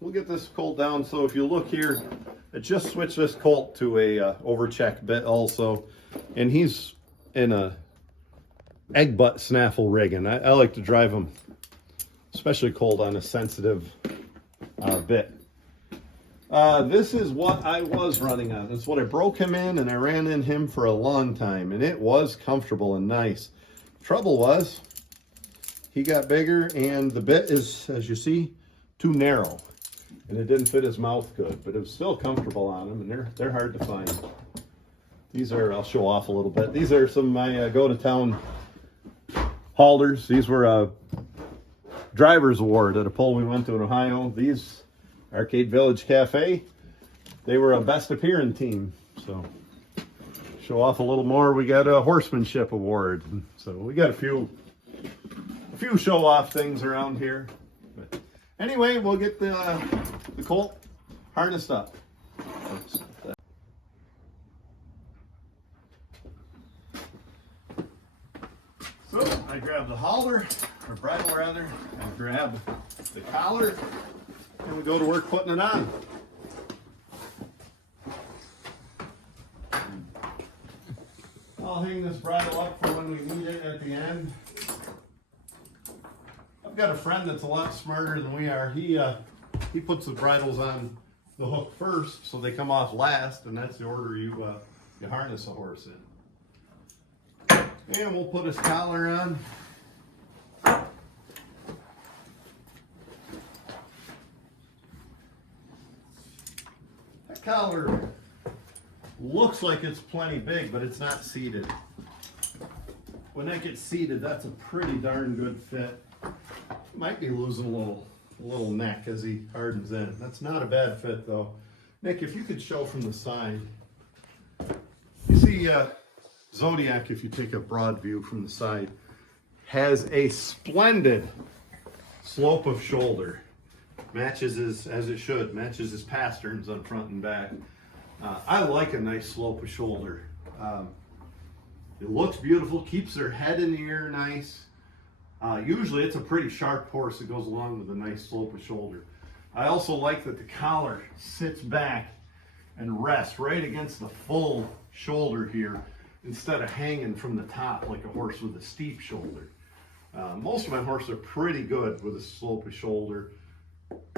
We'll get this colt down. So if you look here, I just switched this colt to a overcheck bit also, and he's in a egg butt snaffle rigging. I like to drive him, especially colt, on a sensitive bit. This is what I was running on. This is what I broke him in, and I ran in him for a long time, and it was comfortable and nice. Trouble was, he got bigger, and the bit is, as you see, too narrow, and it didn't fit his mouth good, but it was still comfortable on him, and they're hard to find. These are, I'll show off a little bit. These are some of my go-to-town halters. These were a driver's award at a poll we went to in Ohio. These, Arcade Village Cafe, they were a best appearing team. So show off a little more. We got a horsemanship award. So we got a few show off things around here. But anyway, we'll get the colt harnessed up. So I grab the halter, or bridle rather, I grab the collar, and we go to work putting it on. I'll hang this bridle up for when we need it at the end. I've got a friend that's a lot smarter than we are. He puts the bridles on the hook first, so they come off last, and that's the order you harness a horse in. And we'll put his collar on. That collar looks like it's plenty big, but it's not seated. When that gets seated, that's a pretty darn good fit. Might be losing a little neck as he hardens in. That's not a bad fit though. Nick, if you could show from the side. You see Zodiac, if you take a broad view from the side, has a splendid slope of shoulder. Matches his, as it should, matches his pasterns on front and back. I like a nice slope of shoulder. It looks beautiful, keeps their head in the air nice. Usually it's a pretty sharp horse that goes along with a nice slope of shoulder. I also like that the collar sits back and rests right against the full shoulder here instead of hanging from the top like a horse with a steep shoulder. Most of my horses are pretty good with a slope of shoulder.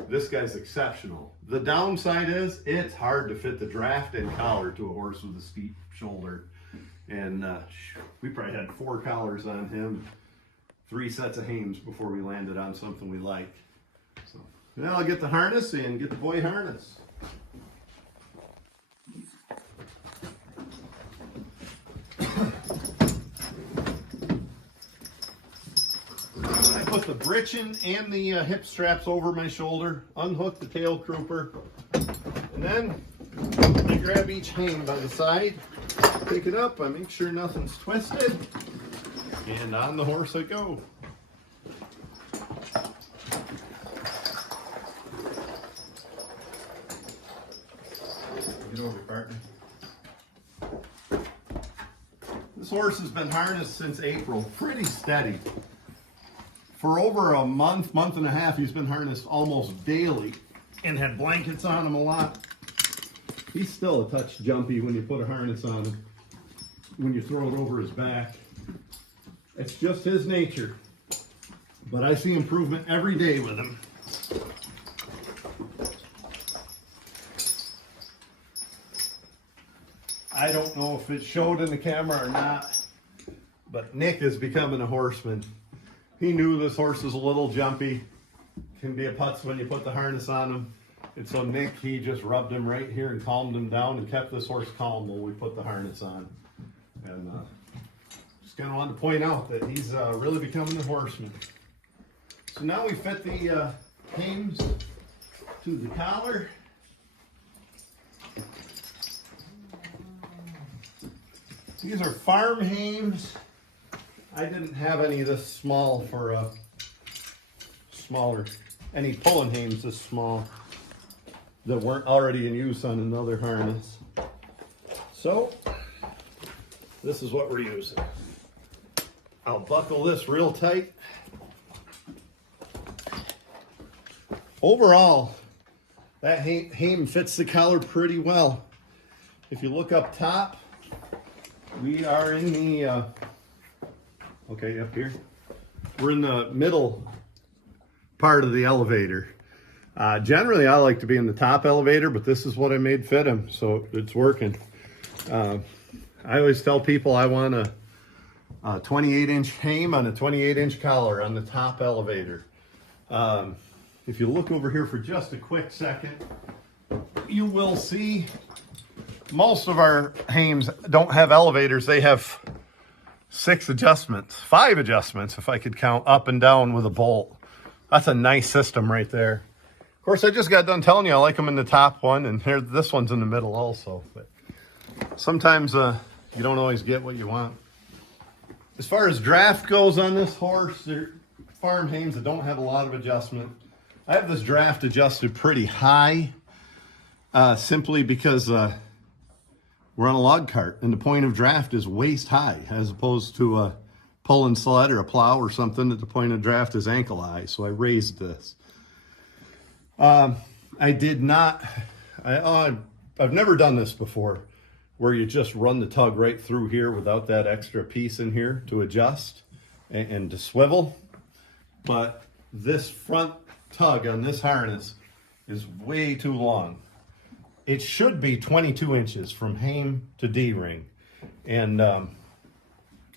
This guy's exceptional. The downside is it's hard to fit the draft and collar to a horse with a steep shoulder. And we probably had 4 collars on him, 3 sets of hames before we landed on something we like. So now I'll get the harness and get the boy harness. I put the britchin and the hip straps over my shoulder, unhook the tail crooper, and then I grab each hame by the side, pick it up, I make sure nothing's twisted, and on the horse I go. Get over, partner. This horse has been harnessed since April, pretty steady. For over a month and a half, he's been harnessed almost daily and had blankets on him a lot. He's still a touch jumpy when you put a harness on him, when you throw it over his back. It's just his nature. But I see improvement every day with him. I don't know if it showed in the camera or not, but Nick is becoming a horseman. He knew this horse is a little jumpy, can be a putz when you put the harness on him. And so Nick, he just rubbed him right here and calmed him down and kept this horse calm while we put the harness on. And just kind of wanted to point out that he's really becoming a horseman. So now we fit the hames to the collar. These are farm hames. I didn't have any this small for any pulling hames this small that weren't already in use on another harness. So this is what we're using. I'll buckle this real tight. Overall, that hame fits the collar pretty well. If you look up top, we are in the okay, up here. We're in the middle part of the elevator. Generally, I like to be in the top elevator, but this is what I made fit him, so it's working. I always tell people I want a 28-inch hame on a 28-inch collar on the top elevator. If you look over here for just a quick second, you will see most of our hames don't have elevators. They have 5 adjustments, if I could count, up and down with a bolt. That's a nice system right there. Of course, I just got done telling you I like them in the top one, and here this one's in the middle also. But sometimes you don't always get what you want. As far as draft goes on this horse, they're farm hames that don't have a lot of adjustment. I have this draft adjusted pretty high, simply because we're on a log cart, and the point of draft is waist high, as opposed to a pulling sled or a plow or something that the point of draft is ankle high. So I raised this. I've never done this before, where you just run the tug right through here without that extra piece in here to adjust and to swivel. But this front tug on this harness is way too long. It should be 22 inches from hame to D-ring. And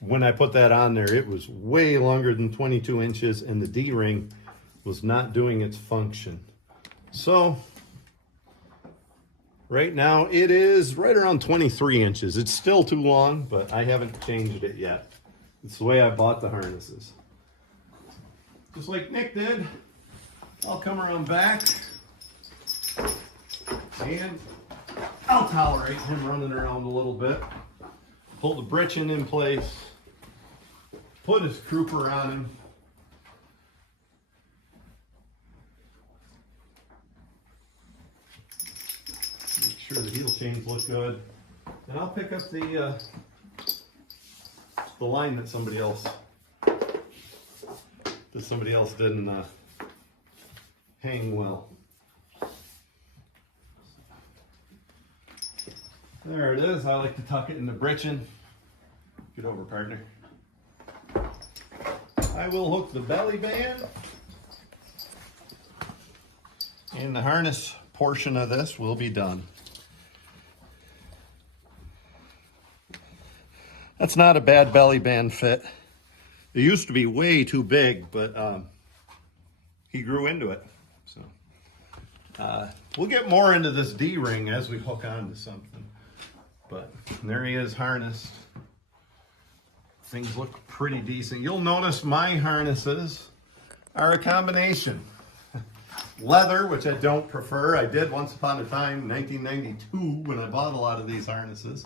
when I put that on there, it was way longer than 22 inches, and the D-ring was not doing its function. So right now it is right around 23 inches. It's still too long, but I haven't changed it yet. It's the way I bought the harnesses. Just like Nick did, I'll come around back and I'll tolerate him running around a little bit. Pull the britchin in place, put his crooper on him. Make sure the heel chains look good. And I'll pick up the line that somebody else didn't hang well. There it is. I like to tuck it in the britchin. Get over, partner. I will hook the belly band, and the harness portion of this will be done. That's not a bad belly band fit. It used to be way too big, but he grew into it. So we'll get more into this D-ring as we hook onto something. But there he is, harnessed. Things look pretty decent. You'll notice my harnesses are a combination. Leather, which I don't prefer. I did once upon a time in 1992 when I bought a lot of these harnesses.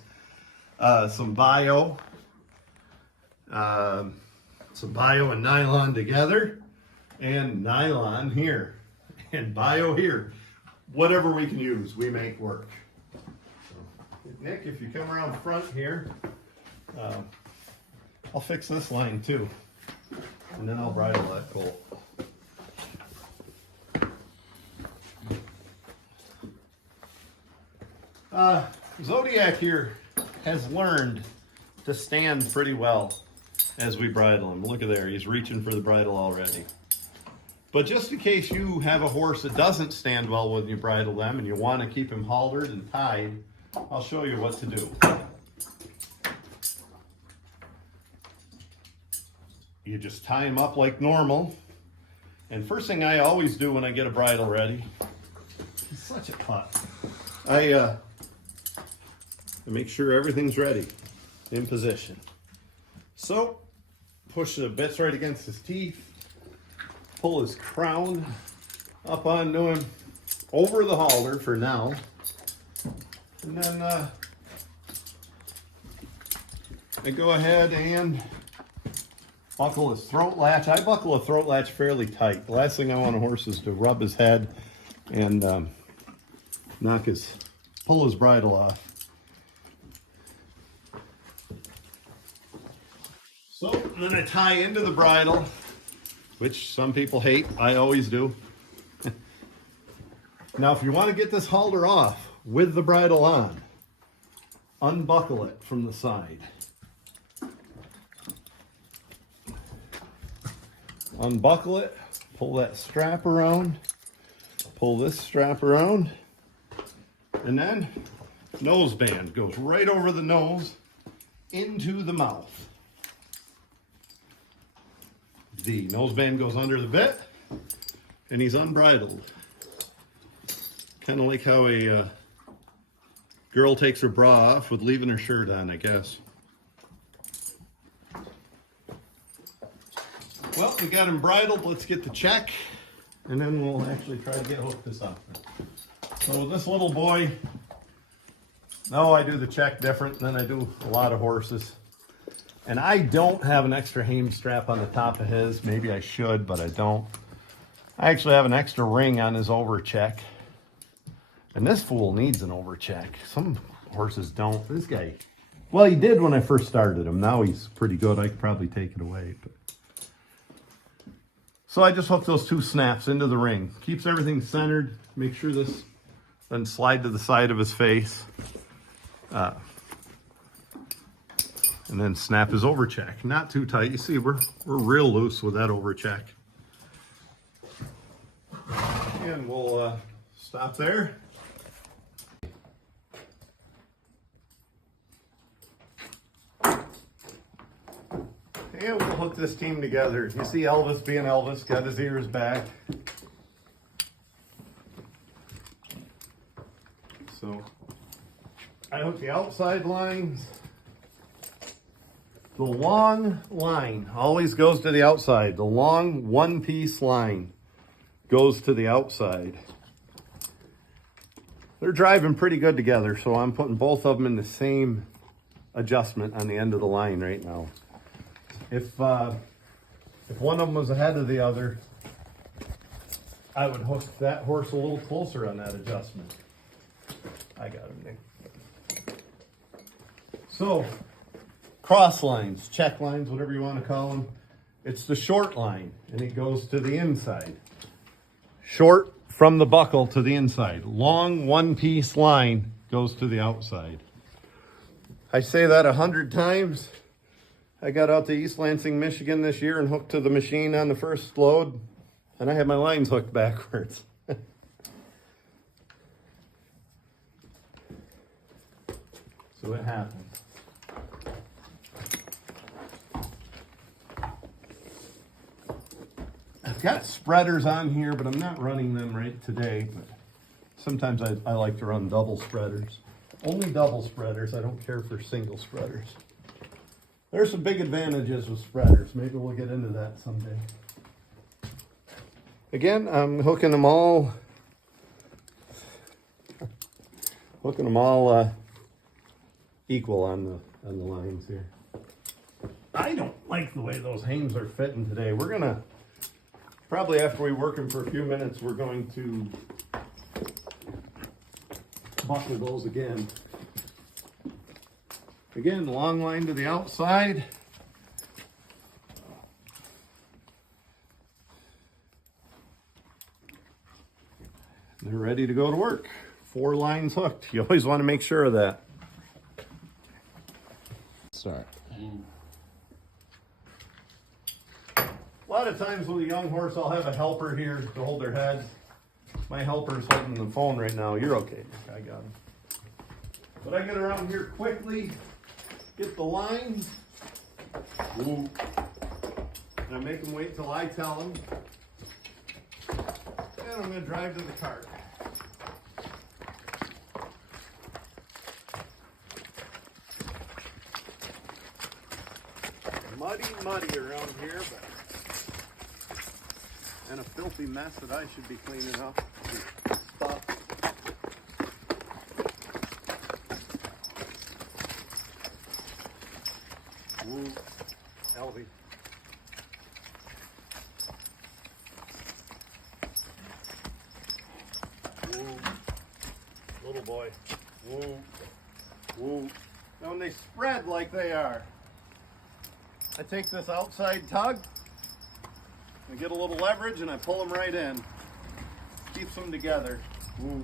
Some bio and nylon together, and nylon here, and bio here. Whatever we can use, we make work. Nick, if you come around front here, I'll fix this line too, and then I'll bridle that colt. Zodiac here has learned to stand pretty well as we bridle him. Look at there, he's reaching for the bridle already. But just in case you have a horse that doesn't stand well when you bridle them and you want to keep him haltered and tied, I'll show you what to do. You just tie him up like normal. And first thing I always do when I get a bridle ready, he's such a putt. I make sure everything's ready, in position. So, push the bits right against his teeth, pull his crown up onto him, over the halter for now. And then I go ahead and buckle his throat latch. I buckle a throat latch fairly tight. The last thing I want a horse is to rub his head and pull his bridle off. So then I tie into the bridle, which some people hate. I always do. Now, if you want to get this halter off with the bridle on, unbuckle it from the side. Unbuckle it, pull that strap around, pull this strap around, and then nose band goes right over the nose into the mouth. The nose band goes under the bit, and he's unbridled. Kind of like how a Girl takes her bra off with leaving her shirt on, I guess. Well, we got him bridled. Let's get the check, and then we'll actually try to get hooked this up. So this little boy, now I do the check different than I do a lot of horses. And I don't have an extra hame strap on the top of his. Maybe I should, but I don't. I actually have an extra ring on his overcheck. And this fool needs an overcheck. Some horses don't. This guy, well, he did when I first started him. Now he's pretty good. I could probably take it away. But. So I just hook those two snaps into the ring. Keeps everything centered. Make sure this doesn't slide to the side of his face. And then snap his overcheck. Not too tight. You see, we're real loose with that overcheck. And we'll stop there. And we'll hook this team together. You see Elvis being Elvis, got his ears back. So I hook the outside lines. The long line always goes to the outside. The long one-piece line goes to the outside. They're driving pretty good together, so I'm putting both of them in the same adjustment on the end of the line right now. If one of them was ahead of the other, I would hook that horse a little closer on that adjustment. I got him, Nick. So, cross lines, check lines, whatever you want to call them. It's the short line, and it goes to the inside. Short from the buckle to the inside. Long one-piece line goes to the outside. I say that 100 times. I got out to East Lansing, Michigan this year and hooked to the machine on the first load, and I had my lines hooked backwards. So it happens. I've got spreaders on here, but I'm not running them right today. But sometimes I like to run double spreaders. Only double spreaders. I don't care for single spreaders. There's some big advantages with spreaders. Maybe we'll get into that someday. Again, I'm hooking them all equal on the lines here. I don't like the way those hames are fitting today. We're gonna probably, after we work them for a few minutes, we're going to buckle those again. Again, long line to the outside. They're ready to go to work. 4 lines hooked. You always want to make sure of that. Start. A lot of times with a young horse, I'll have a helper here to hold their head. My helper's holding the phone right now. You're okay. I got him. But I get around here quickly. Get the lines, and I make them wait till I tell them, and I'm going to drive to the cart. Muddy around here, but and a filthy mess that I should be cleaning up. Stuff. Woo, Elvis. Woo, little boy. Woo, woo. Now when they spread like they are, I take this outside tug, I get a little leverage and I pull them right in. Keeps them together. Woo.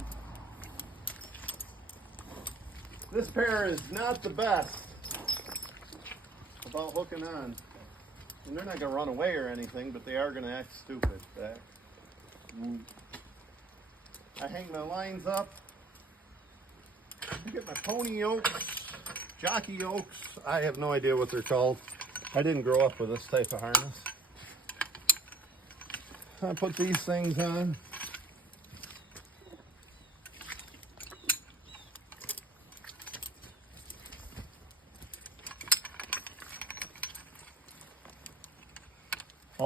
This pair is not the best about hooking on. And they're not going to run away or anything, but they are going to act stupid back. Woo. I hang my lines up. I get my pony yokes, jockey yokes. I have no idea what they're called. I didn't grow up with this type of harness. I put these things on.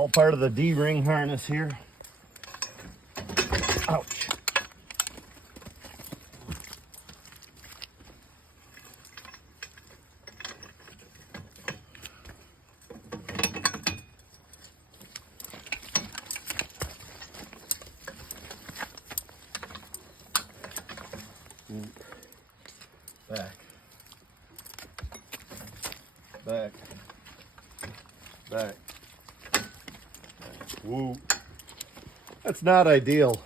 All part of the D-ring harness here. Ouch. Back. Back. Back. Woo. That's not ideal.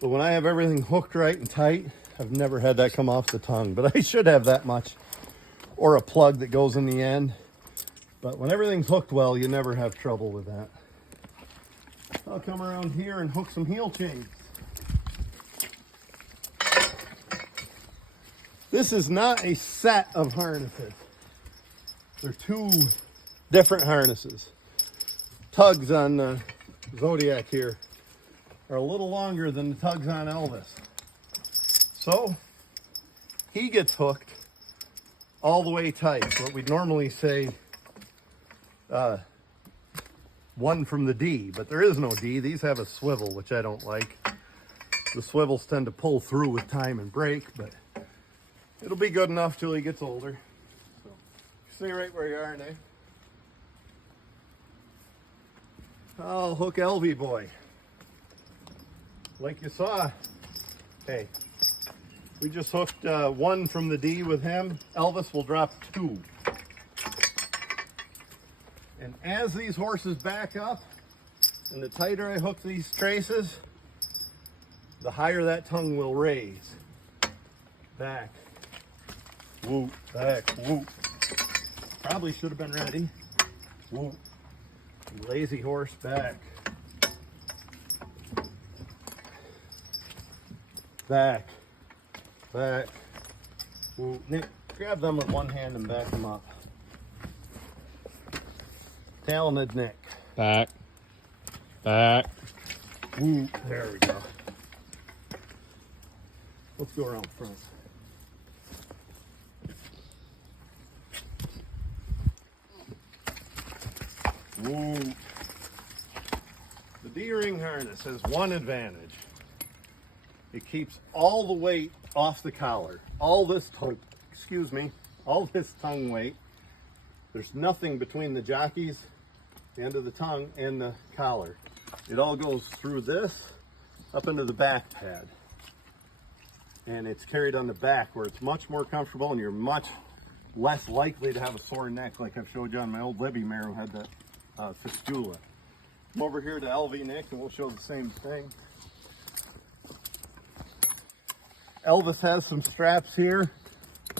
But when I have everything hooked right and tight, I've never had that come off the tongue. But I should have that much. Or a plug that goes in the end. But when everything's hooked well, you never have trouble with that. I'll come around here and hook some heel chains. This is not a set of harnesses. They're two different harnesses. Tugs on the Zodiac here are a little longer than the tugs on Elvis. So he gets hooked all the way tight. What we'd normally say one from the D, but there is no D. These have a swivel, which I don't like. The swivels tend to pull through with time and break, but it'll be good enough till he gets older. So stay right where you are now. I'll hook Elvie boy. Like you saw. Hey, we just hooked one from the D with him. Elvis will drop 2. And as these horses back up, and the tighter I hook these traces, the higher that tongue will raise. Back. Whoop, back, whoop. Probably should have been ready. Whoop. Lazy horse, back. Back. Back. Whoop. Nick, grab them with one hand and back them up. Talented Nick. Back. Back. Whoop. There we go. Let's go around front. Whoa. The D-ring harness has one advantage. It keeps all the weight off the collar. All this tongue weight. There's nothing between the jockeys, the end of the tongue, and the collar. It all goes through this up into the back pad. And it's carried on the back where it's much more comfortable and you're much less likely to have a sore neck like I've showed you on my old Libby mare who had that fistula. Come over here to Elvie, Nick, and we'll show the same thing. Elvis has some straps here,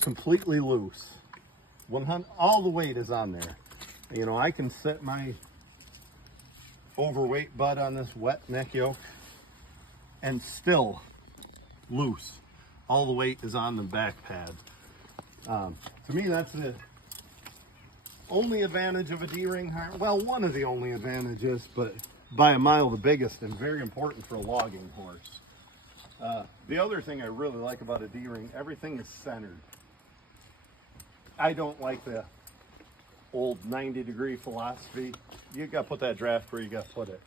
completely loose. 100, all the weight is on there. You know, I can set my overweight butt on this wet neck yoke and still loose. All the weight is on the back pad. To me, that's the only advantage of a D-ring harness. Well, one of the only advantages, but by a mile the biggest and very important for a logging horse. The other thing I really like about a D-ring, everything is centered. I don't like the old 90-degree philosophy. You got to put that draft where you got to put it.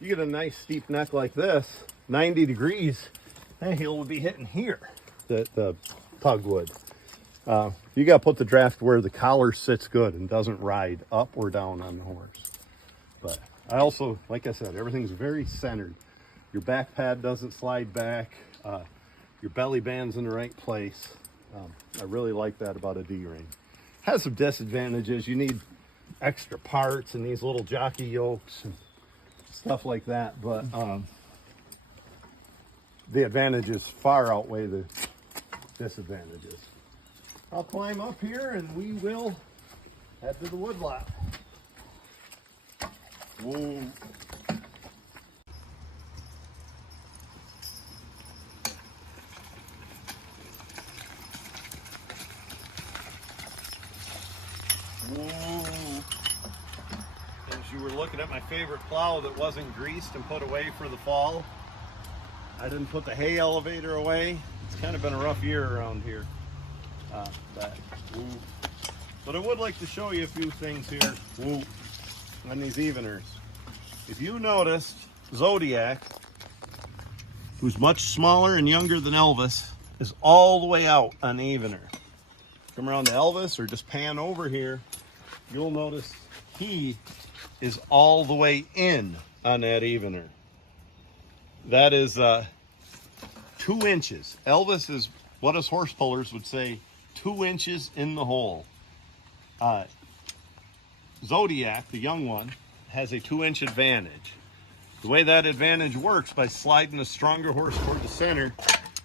You get a nice steep neck like this, 90 degrees, that heel would be hitting here, the pug would. You got to put the draft where the collar sits good and doesn't ride up or down on the horse. But I also, like I said, everything's very centered. Your back pad doesn't slide back. Your belly band's in the right place. I really like that about a D-ring. Has some disadvantages. You need extra parts and these little jockey yokes and stuff like that. But the advantages far outweigh the disadvantages. I'll climb up here and we will head to the woodlot. Whoa. Whoa. As you were looking at my favorite plow that wasn't greased and put away for the fall, I didn't put the hay elevator away. It's kind of been a rough year around here. But I would like to show you a few things here on these eveners. if you noticed, Zodiac, who's much smaller and younger than Elvis, is all the way out on the evener. Come around to Elvis or just pan over here, you'll notice he is all the way in on that evener. That is 2 inches. Elvis is what us horse pullers would say, 2 inches in the hole. Zodiac, the young one, has a 2-inch advantage. The way that advantage works by sliding a stronger horse toward the center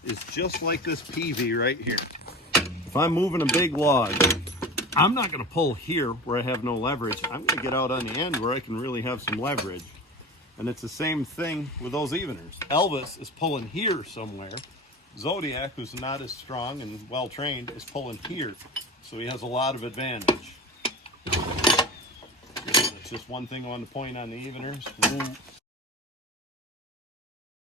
is just like this PV right here. If I'm moving a big log, I'm not going to pull here where I have no leverage. I'm going to get out on the end where I can really have some leverage. And it's the same thing with those eveners. Elvis is pulling here somewhere. Zodiac, who's not as strong and well trained, is pulling here. So he has a lot of advantage. That's just one thing I want to point on the eveners.